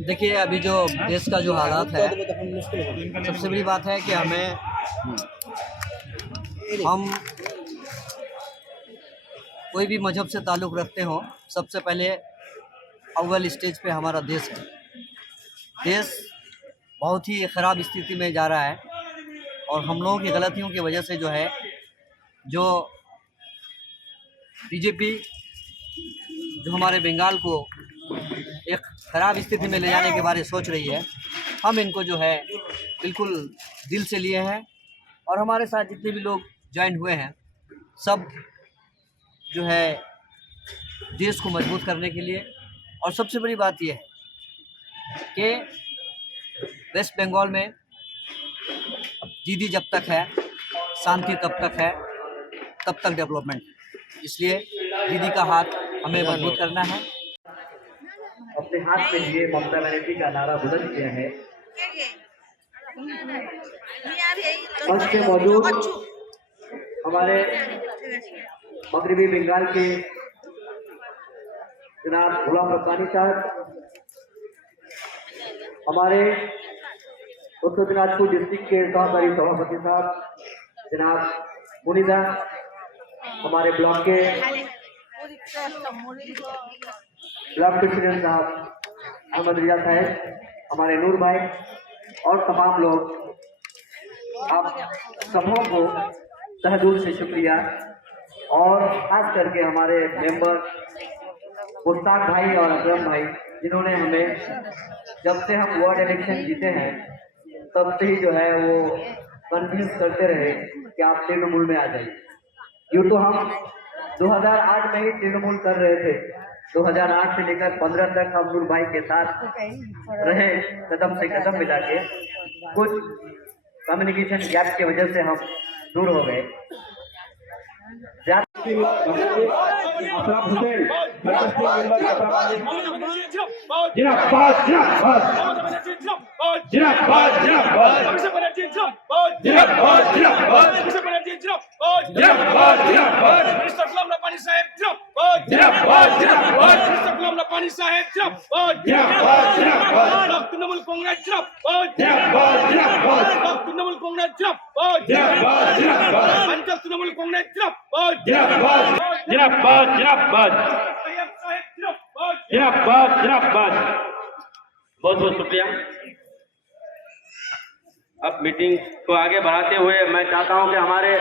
देखिए, अभी जो देश का जो हालात है, सबसे बड़ी बात है कि हम कोई भी मजहब से ताल्लुक़ रखते हो, सबसे पहले अव्वल स्टेज पे हमारा देश है। देश बहुत ही ख़राब स्थिति में जा रहा है और हम लोगों की गलतियों की वजह से जो है, जो बीजेपी जो हमारे बंगाल को एक ख़राब स्थिति में ले जाने के बारे में सोच रही है, हम इनको जो है बिल्कुल दिल से लिए हैं और हमारे साथ जितने भी लोग ज्वाइन हुए हैं, सब जो है देश को मजबूत करने के लिए। और सबसे बड़ी बात यह है कि वेस्ट बंगाल में दीदी जब तक है, शांति तब तक है, तब तक डेवलपमेंट। इसलिए दीदी का हाथ हमें मजबूत करना है। अपने हाथ में लिए ममता बनर्जी का नारा बुलंद किया है। मंच में मौजूद हमारे मगरबी बंगाल के जनाब गुलाम रब्बानी साहब, हमारे उत्तर दिनाजपुर डिस्ट्रिक्ट के सहकारी सभापति साहब जनाब मुनीदा, हमारे ब्लॉक के ब्लॉक प्रेसिडेंट साहब अहमद रिया साहब, हमारे नूर भाई और तमाम लोग, आप सबों को तहे से शुक्रिया। और खास करके हमारे मेंबर मुश्ताक भाई और अकरम भाई, जिन्होंने हमें जब से हम वार्ड इलेक्शन जीते हैं तब से ही जो है वो कन्फ्यूज करते रहे कि आप तृणमूल में आ जाइए। यूँ तो हम 2008 में ही तृणमूल कर रहे थे। 2008 से लेकर 15 तक हम नूर भाई के साथ रहे, कदम से कदम मिला के। कुछ कम्युनिकेशन गैप की वजह से हम दूर हो गए। बहुत बहुत शुक्रिया। अब मीटिंग को आगे बढ़ाते हुए मैं चाहता हूं कि हमारे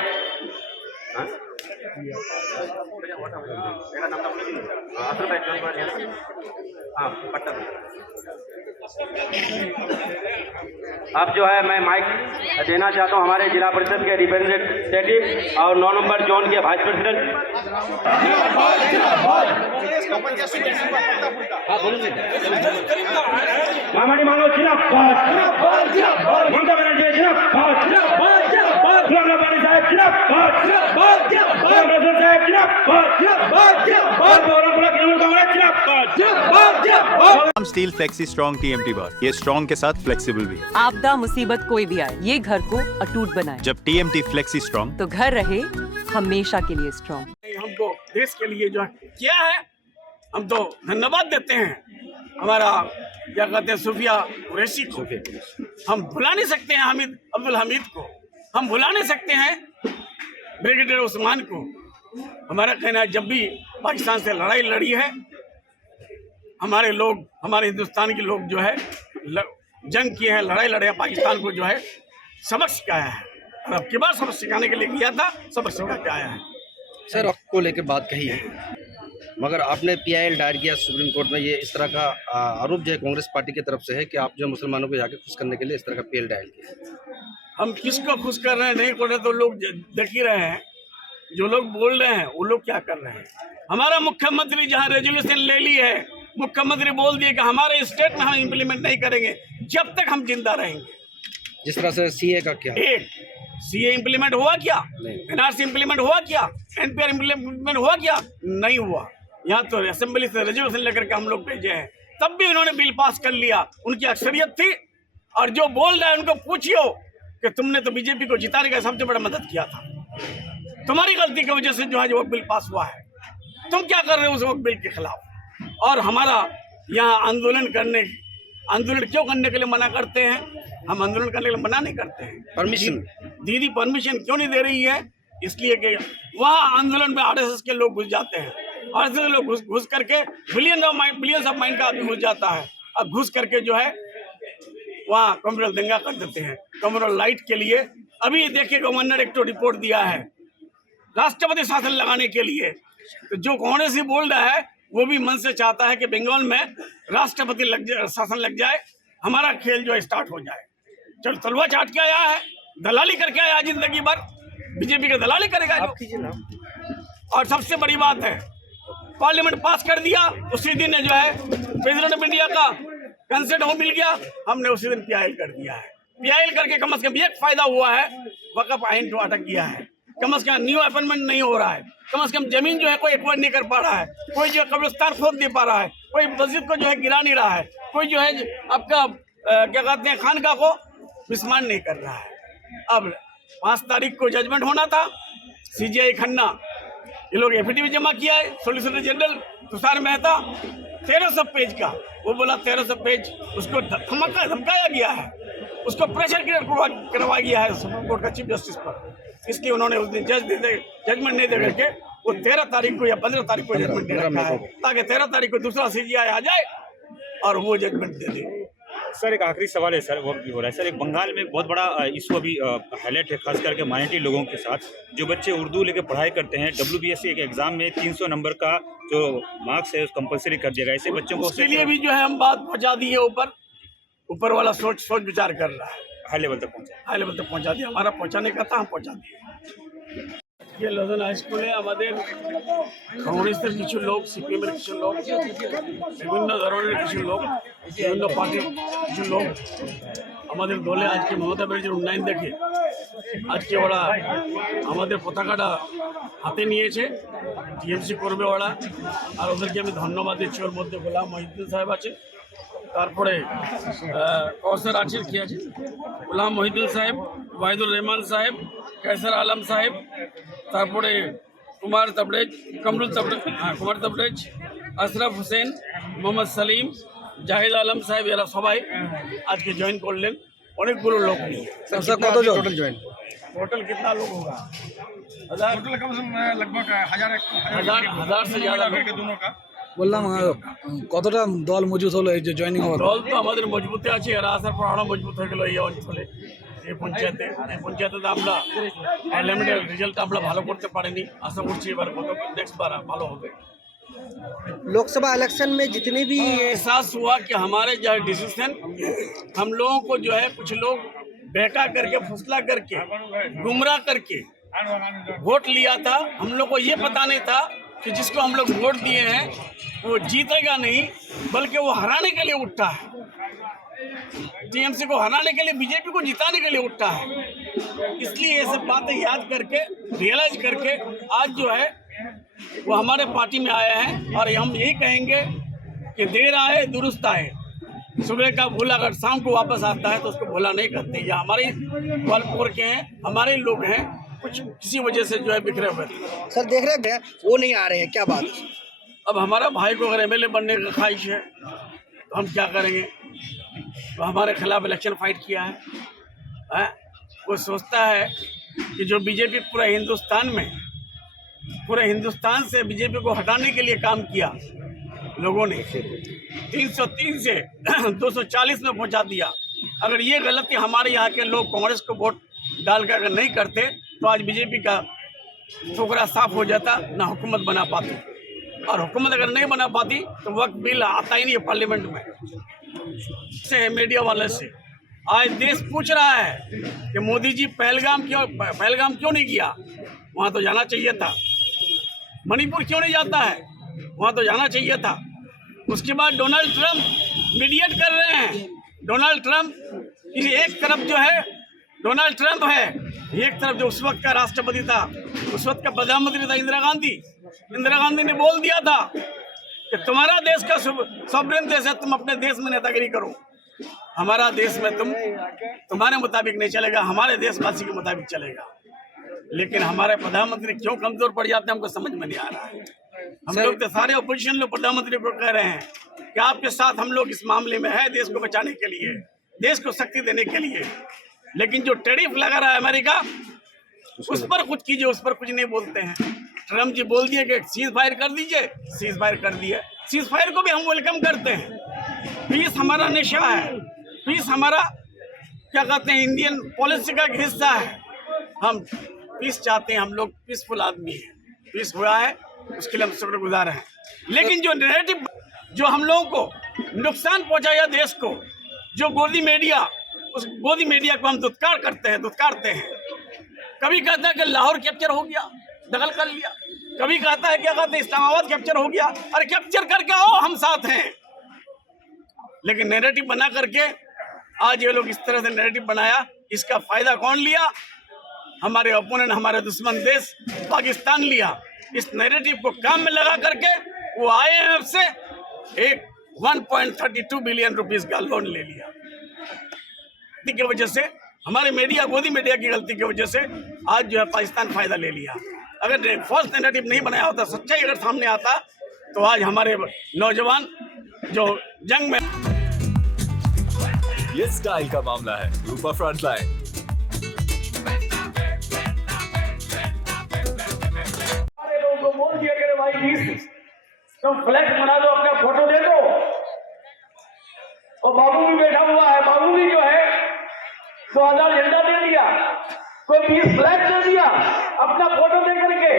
अब जो है मैं माइक देना चाहता हूं हमारे जिला परिषद के रिप्रेजेंटेटिव और 9 नंबर जोन के वाइस प्रेसिडेंट। मामानी मानो जिंदाबाद, ममता बनर्जी जिंदाबाद, गुलाम रब्बानी साहब जिंदाबाद, गुलाम रसूल साहब जिंदाबाद। स्टील फ्लेक्सी स्ट्रॉन्ग TMT बार, ये स्ट्रॉन्ग के साथ फ्लेक्सिबल भी है। आपदा मुसीबत कोई भी आए, ये घर को अटूट बनाए। जब TMT फ्लेक्सी स्ट्रॉन्ग, तो घर रहे हमेशा के लिए स्ट्रॉन्ग। हमको देश के लिए जो किया है, हम तो धन्यवाद देते हैं। हमारा क्या कहते हैं सूफिया कुरैशी को हम भुला नहीं सकते हैं, हामिद अब्दुल हमीद को हम भुला नहीं सकते हैं, ब्रिगेडियर उस्मान को। हमारा कहना है, जब भी पाकिस्तान से लड़ाई लड़ी है, हमारे लोग, हमारे हिंदुस्तान के लोग जो है जंग किए हैं, लड़ाई लड़े हैं, पाकिस्तान को जो है सबक सिखाया है। और अब की बार सबक सिखाने के लिए किया था, सबक सिखा के आया है। सर, आपको लेकर बात कही है, मगर आपने PIL दायर किया सुप्रीम कोर्ट में। ये इस तरह का आरोप जो है कांग्रेस पार्टी की तरफ से है कि आप जो मुसलमानों को जाके खुश करने के लिए इस तरह का PIL दायर किया। हम किसको खुश कर रहे हैं, नहीं कर रहे, तो लोग देख ही रहे हैं। जो लोग बोल रहे हैं वो लोग क्या कर रहे हैं। हमारा मुख्यमंत्री जहां रेजोल्यूशन ले ली है, मुख्यमंत्री बोल दिए कि हमारे स्टेट में हम इम्प्लीमेंट नहीं करेंगे जब तक हम जिंदा रहेंगे। जिस तरह से CA का क्या, CA इम्प्लीमेंट हुआ क्या? NRC इम्प्लीमेंट हुआ क्या? NPR इम्प्लीमेंट हुआ क्या? नहीं हुआ। यहाँ तो असेंबली से रेजोल्यूशन लेकर के हम लोग भेजे हैं, तब भी उन्होंने बिल पास कर लिया। उनकी अक्सरियत थी। और जो बोल रहा है उनको पूछियो कि तुमने तो बीजेपी को जिताने का सबसे बड़ा मदद किया था, तुम्हारी गलती की वजह से जो है वो बिल पास हुआ है, तुम क्या कर रहे हो उस वक्त बिल के खिलाफ। और हमारा यहाँ आंदोलन क्यों करने के लिए मना करते हैं? हम आंदोलन करने के लिए मना नहीं करते हैं। परमिशन दीदी परमिशन क्यों नहीं दे रही है? इसलिए कि वहाँ आंदोलन में आरएसएस के लोग घुस जाते हैं। आरएसएस के लोग घुस करके बिलियंस ऑफ माइंड का आदमी घुस जाता है। अब घुस करके जो है वहाँ कम्युनल दंगा कर देते हैं। कम्युनल लाइट के लिए अभी देखिए गवर्नर एक तो रिपोर्ट दिया है राष्ट्रपति शासन लगाने के लिए। तो जो कांग्रेस ही बोल रहा है वो भी मन से चाहता है कि बंगाल में राष्ट्रपति शासन लग जाए, हमारा खेल जो है स्टार्ट हो जाए। चलो तलवार चाट के आया है, दलाली करके आया जिंदगी भर, बीजेपी का दलाली करेगा जो। और सबसे बड़ी बात है पार्लियामेंट पास कर दिया, उसी दिन जो है प्रेसिडेंट ऑफ इंडिया का कंसेंट हो मिल गया, हमने उसी दिन पीआईएल कर दिया है। पीआईएल करके कम से कम एक फायदा हुआ है, वक़्फ़ आइन को अटक किया है, कम से कम न्यू अपॉइंटमेंट नहीं हो रहा है, कम से कम जमीन जो है कोई एक्वायर नहीं कर पा रहा है, कोई जो कब्रिस्तान खोद नहीं पा रहा है, कोई मस्जिद को जो है गिरा नहीं रहा है, कोई जो है आपका क्या कहते हैं खानका को विस्मान नहीं कर रहा है। अब 5 तारीख को जजमेंट होना था, सीजीआई खन्ना ये लोग एफिडेविट जमा किया है, solicitor general Tushar Mehta 1300 page का, वो बोला 1300 पेज उसको धमकाया गया है, उसको प्रेशर करवा गया है सुप्रीम कोर्ट का चीफ जस्टिस पर। इसलिए उन्होंने उस दिन जजमेंट नहीं दे करके वो 13 तारीख को या 15 तारीख को जजमेंट दे रखा है, ताकि 13 तारीख को दूसरा सीजीआई आ जाए और वो जजमेंट दे दे। सर एक आखिरी सवाल है सर, वो भी हो रहा है सर, एक बंगाल में बहुत बड़ा इशू अभी हाईलाइट है, खास करके माइनॉरिटी लोगों के साथ, जो बच्चे उर्दू लेके पढ़ाई करते हैं, WBSC के एग्जाम में 300 नंबर का जो मार्क्स है कंपलसरी कर दिया गया, ऐसे बच्चों को उसके लिए भी जो है हम बात पहुंचा दी है, ऊपर वाला सोच विचार कर रहा है, हाई लेवल तक पहुंचा दिया, हमारा पहुंचाने का था, हम पहुंचा दिए। ये लदन हाई स्कूले कांग्रेसের কিছু লোক, সিপিএমের কিছু লোক, বিভিন্ন ধরনের কিছু লোক, বিভিন্ন পার্টির কিছু লোক আমাদের দলে আজকে মমতা ব্যানার্জির উন্নয়ন দেখে আজকে ওরা আমাদের পতাকাটা হাতে নিয়েছে, টিএমসি করবে ওরা, আর ওদেরকে আমি ধন্যবাদ দিচ্ছি। ওর মধ্যে গোলাম মহিউদ্দিন সাহেব আছে, তারপরে কৌসার আছে, কি আছে, গোলাম মহিউদ্দিন সাহেব, ওয়াহিদুর রহমান সাহেব, कैसर आलम साहेब, তারপরে কুমার তবরেজ, কুমার তবরেজ, আশরাফ হোসেন, মোহাম্মদ সলিম, জাহিদ আলম সাহেব, এরা সবাই আজকে জয়েন করলেন, অনেকগুলো লোক নিয়ে। टोटल ज्वाइन टोटल कितना लोग होगा? टोटल कम से कम लगभग 1000 से ज़्यादा दोनों का। বললাম কতটা দল মজবুত হলো এই যে জয়েনিং হওয়ার? দল তো আমাদের মজবুতে আছে, এরা আসার পর আরও মজবুত হয়ে গেল এই অঞ্চলে। এই পঞ্চায়েতে তো আমরা পার্লামেন্টের রেজাল্ট আমরা ভালো করতে পারিনি, আশা করছি এবার নেক্সট বার ভালো হবে। लोकसभा इलेक्शन में जितने भी एहसास हुआ कि हमारे जो है डिसीजन, हम लोगों को जो है कुछ लोग बहका करके, फुसला करके, गुमराह करके वोट लिया था। हम लोग को ये पता नहीं था कि जिसको हम लोग वोट दिए हैं वो जीतेगा नहीं, बल्कि वो हराने के लिए उठा है, टीएमसी को हराने के लिए, बीजेपी को जिताने के लिए उठा है। इसलिए ये सब बातें याद करके, रियलाइज करके आज जो है वो हमारे पार्टी में आया है। और हम यही कहेंगे कि देर आए दुरुस्त आए, सुबह का भूला अगर शाम को वापस आता है तो उसको भूला नहीं करते। ये हमारे वालपुर के हैं, हमारे लोग हैं, कुछ किसी वजह से जो है बिखरे हुए थे। सर देख रहे हैं वो नहीं आ रहे हैं, क्या बात? अब हमारा भाई को अगर एमएलए बनने का ख्वाहिश है तो हम क्या करेंगे? तो हमारे खिलाफ इलेक्शन फाइट किया है, वो सोचता है कि जो बीजेपी पूरे हिंदुस्तान से बीजेपी को हटाने के लिए काम किया लोगों ने, 303 से 240 में पहुंचा दिया। अगर ये गलती हमारे यहाँ के लोग कांग्रेस को वोट डाल कर अगर नहीं करते तो आज बीजेपी का ठोकरा साफ हो जाता, ना हुकूमत बना पाती। और हुकूमत अगर नहीं बना पाती तो वक्त बिल आता ही नहीं है पार्लियामेंट में। से मीडिया वाले से आज देश पूछ रहा है कि मोदी जी पहलगाम क्यों नहीं किया? वहाँ तो जाना चाहिए था। मणिपुर क्यों नहीं जाता है? वहाँ तो जाना चाहिए था। उसके बाद डोनाल्ड ट्रंप मीडिएट कर रहे हैं। डोनाल्ड ट्रंप एक तरफ जो है डोनाल्ड ट्रंप है, एक तरफ जो उस वक्त का राष्ट्रपति था, उस वक्त का प्रधानमंत्री था इंदिरा गांधी ने बोल दिया था कि तुम्हारा देश का सॉवरेन देश है, तुम अपने देश में नेतागिरी करो, हमारा देश में तुम्हारे मुताबिक नहीं चलेगा, हमारे देशवासी के मुताबिक चलेगा। लेकिन हमारे प्रधानमंत्री क्यों कमजोर पड़ जाते हैं हमको समझ में नहीं आ रहा है। हम लोग तो सारे अपोजिशन लोग प्रधानमंत्री को कह रहे हैं कि आपके साथ हम लोग इस मामले में है, देश को बचाने के लिए, देश को शक्ति देने के लिए। लेकिन जो टैरिफ लगा रहा है अमेरिका, उस पर कुछ कीजिए, उस पर कुछ नहीं बोलते हैं। ट्रम्प जी बोल दिए कि सीज फायर कर दीजिए, सीज फायर कर दिए। सीज फायर को भी हम वेलकम करते हैं। पीस हमारा निशा है, पीस हमारा क्या कहते हैं इंडियन पॉलिसी का एक हिस्सा है। हम पीस चाहते हैं, हम लोग पीसफुल आदमी हैं। पीस हुआ है उसके लिए हम शुक्रगुजार हैं। लेकिन जो नैरेटिव जो हम लोगों को नुकसान पहुंचाया देश को, जो गोदी मीडिया, उस गोदी मीडिया को हम दुत्कारते हैं। कभी कहता है कि लाहौर कैप्चर हो गया, दखल कर लिया। कभी कहता है क्या कहते हैं इस्लामाबाद कैप्चर हो गया, अरे कैप्चर करके आओ, हम साथ हैं। लेकिन नैरेटिव बना करके आज ये लोग इस तरह से नैरेटिव बनाया, इसका फायदा कौन लिया? हमारे ओपोनेंट, हमारे दुश्मन देश पाकिस्तान लिया। इस नैरेटिव को काम में लगा करके वो IMF से एक 1.32 बिलियन रुपीस का लोन ले लिया। की वजह से हमारे मीडिया, गोदी मीडिया की गलती की वजह से आज जो है पाकिस्तान फायदा ले लिया। अगर फॉल्स नैरेटिव नहीं बनाया होता, सच्चाई अगर सामने आता, तो आज हमारे नौजवान जो जंग में। ये स्टाइल का मामला है, रूपा फ्रंटलाइन। सारे लोगों को बोल दिया कि भाई प्लीज तुम फ्लैक्स बना दो, अपना फोटो दे दो। और बाबू भी बैठा हुआ है, बाबू भी जो है 2000 झंडा दे दिया, कोई 20 फ्लैग दे दिया अपना फोटो दे करके।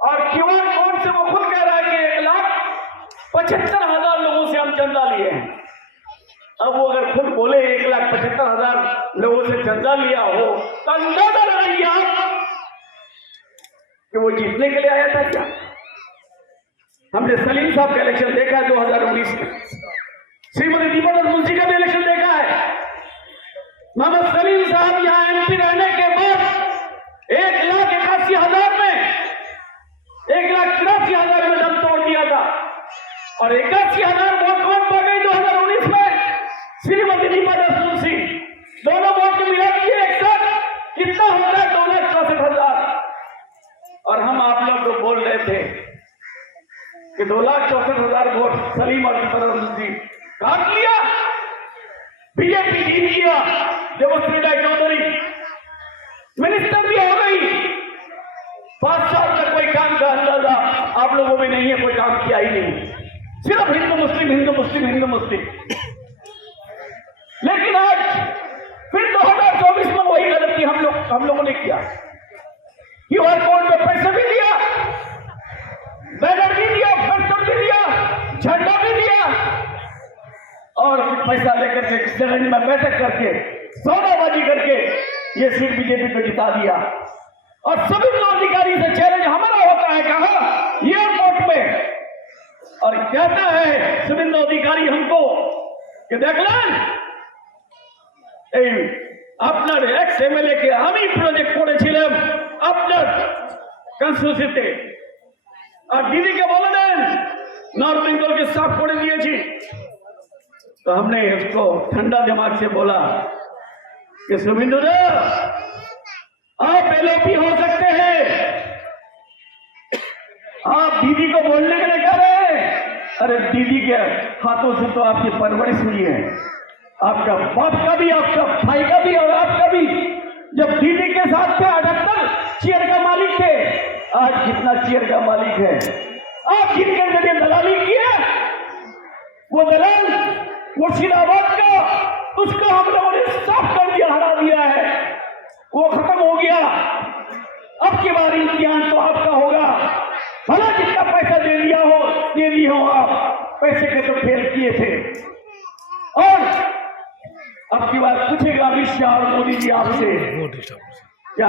और QR कोड से वो खुद कह रहा है कि 1,75,000 लोगों से हम चंदा लिए हैं। अब वो अगर खुद बोले 1,75,000 लोगों से चंदा लिया हो, तो अंदाजा लगाइए आप कि वो जीतने के लिए आया था क्या? हमने सलीम साहब का इलेक्शन देखा है 2019 में, श्रीमती दीपा दास मुंशी का भी इलेक्शन देखा है। मोहम्मद सलीम साहब यहाँ MP रहने के बाद 1,81,000 में, 1,83,000 में दम तोड़ दिया था। और 81,000 वोट कौन पा गई 2019 में? श्रीमती दीपा दास मुंशी। दोनों वोट को मिला दिए एक साथ, कितना होता है? 2,64,000। और हम आप लोग को बोल रहे थे कि 2,64,000 वोट सलीम और दीपा दास मुंशी काट लिया। बीजेपी जीत गया, देवश्री राय चौधरी मिनिस्टर भी हो गई। 5 साल तक कोई काम का अंदाजा आप लोगों में नहीं है, कोई काम किया ही नहीं, सिर्फ हिंदू मुस्लिम, हिंदू मुस्लिम, हिंदू मुस्लिम। लेकिन आज फिर 2024 में वही गलती हम लोगों ने किया। QR कोड में पैसे भी दिया, बैनर भी दिया, पोस्टर भी दिया, झंडा भी दिया, और फिर पैसा लेकर के जगह में बैठक करके सौदाबाजी करके ये सीट बीजेपी को जिता दिया। और सभी अधिकारी से चैलेंज हमारा होता है, कहा एयरपोर्ट में, और कहता है शुभेंदु अधिकारी हमको कि देखलें আপনার এক্স MLA কে আমি প্রজেক্ট করেছিলাম আপনার কনস্টিটিউশনে, আর দিদিকে বলে দেন नॉर्थ बेंगल के साफ कर दिए। तो हमने उसको ठंडा दिमाग से बोला कि शुभेंदु दा, आप LOP हो सकते हैं, आप दीदी को बोलने के लिए कह रहे हैं। अरे दीदी के हाथों से तो आपकी परवरिश हुई है, आपका बाप का भी, आपका भाई का भी और आपका भी। जब दीदी के साथ थे 78 चेयर का मालिक थे, आज कितना चेयर का मालिक है। आप जिनके जरिए दलाली किए, वो दलाल मुर्शिदाबाद का, उसको हम लोगों ने साफ कर दिया, हरा दिया है, वो खत्म हो गया। अब की बार इम्तिहान तो आपका होगा। भला जिसका पैसा दे दिए हो आप, पैसे के तो फेल किए थे। और अब की बार पूछेगा अमित शाह और मोदी जी आपसे क्या